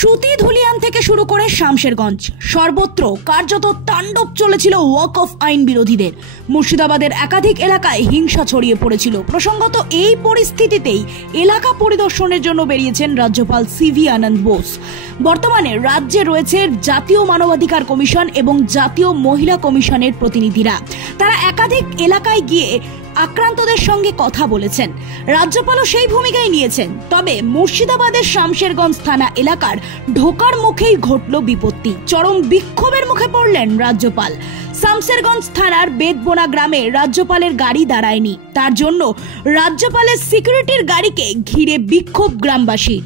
সুতি ধুলিয়ান থেকে শুরু করে শামশেরগঞ্জ সর্বত্র কার্যত তাণ্ডব চলেছিল ওয়াকফ আইন বিরোধীদের। মুর্শিদাবাদের একাধিক এলাকায় হিংসা ছড়িয়ে পড়েছিল। প্রসঙ্গত এই পরিস্থিতিতেই এলাকা পরিদর্শনের জন্য বেরিয়েছেন রাজ্যপাল সিভি আনন্দ বোস। বর্তমানে রাজ্যে রয়েছে জাতীয় মানবাধিকার কমিশন এবং জাতীয় মহিলা কমিশনের প্রতিনিধিরা। তারা একাধিক এলাকায় গিয়ে আক্রান্তদের সঙ্গে কথা বলেছেন। রাজ্যপালও সেই ভূমিকায় নিয়েছেন। তবে মুর্শিদাবাদের শামশেরগঞ্জ থানা এলাকার ঢোকার মুখেই ঘটল বিপত্তি। চরম বিক্ষোভের মুখে পড়লেন রাজ্যপাল। শামশেরগঞ্জ থানার বেদবোনা গ্রামে রাজ্যপালের গাড়ি দাঁড়ায়নি। তার জন্য রাজ্যপালের সিকিউরিটির গাড়িকে ঘিরে বিক্ষোভ গ্রামবাসী।